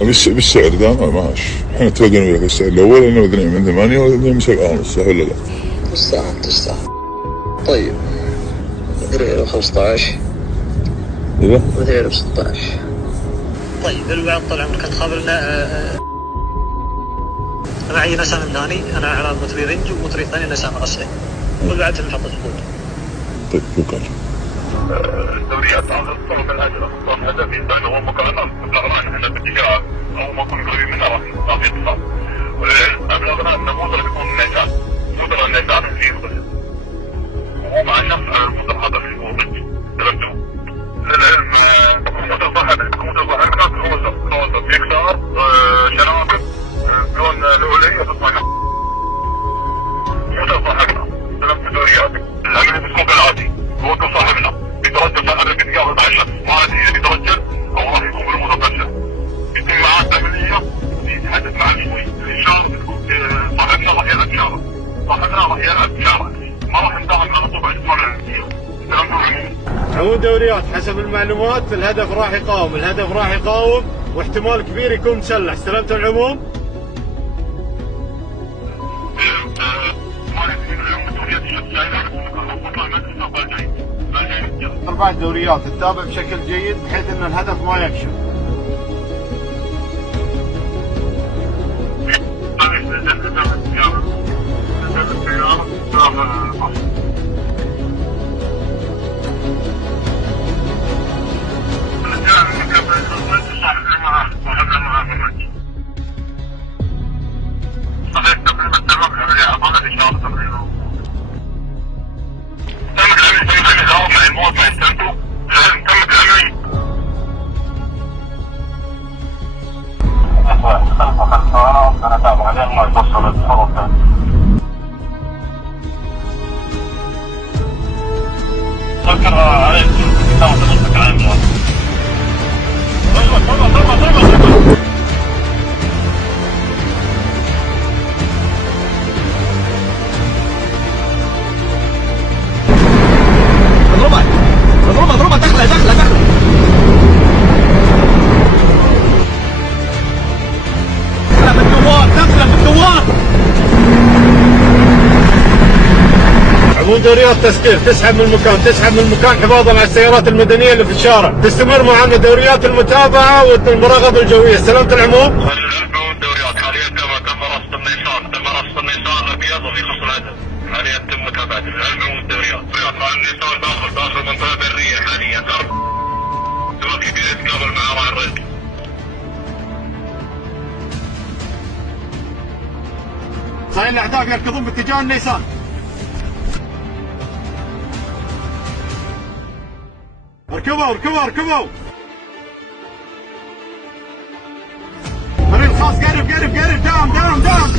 بالسعر ده معاش. احنا اتفقنا وياك السعر الاول انه مدني من 8 ولا 7 ونص، صح ولا لا؟ تستاهل. طيب مدري 15. اذا مدري 16. طيب الوعد طال عمرك انت خابرنا. انا معي نسام ثاني، انا على مطري رنج ومطري ثاني نسام غسل. والوعد في محطة الخوض. طيب شكرا. الدوريات طلب الاجر اصلا هدفي بينه ومقارنه ابلغنا ان احنا بالتجاره او ما نكون قريبين منها راح يطلع. ابلغنا انه مدرب يكون نيسان، مدرب النيسان في القدس وهو مع الشخص المدرب هذا في القدس. تمام. للعلم مدرب صاحب هو يكسر شناكل كون الاوليه تطلع مدرب صاحبنا. تمام. الدوريات العمليه بتكون بالعادي هو صاحبنا بيترجل انا بتجاوب مع الشخص ما عاد يترجل او راح يكون بالمتبشر يتم معاه عمليه يتحدث معاه شوي الاشاره صاحبنا راح يلعب شارع، صاحبنا راح يلعب شارع، ما راح ندعم على طبع الاسبوع. عمود دوريات حسب المعلومات الهدف راح يقاوم واحتمال كبير يكون مسلح. استلمت العموم؟ أربع دوريات تتابع بشكل جيد بحيث أن الهدف ما يكشف. اضربها دخله بالدوار. عمود دوريات تسكير تسحب من المكان حفاظا على السيارات المدنيه اللي في الشارع. تستمر معنا دوريات المتابعه والمراقبه الجويه. استلمت العموم؟ الدوريات حاليا تم رصد النيسان الابيض وفي خصم الهدف. حاليا تم متابعه العلم والدوريات. النيسان داخل منطقه بريه حاليا. سواء كبير يتقابل مع راعي الرد. صاير الاعداء يركضون باتجاه النيسان. اركبوا. فريق الخاص قرب دام.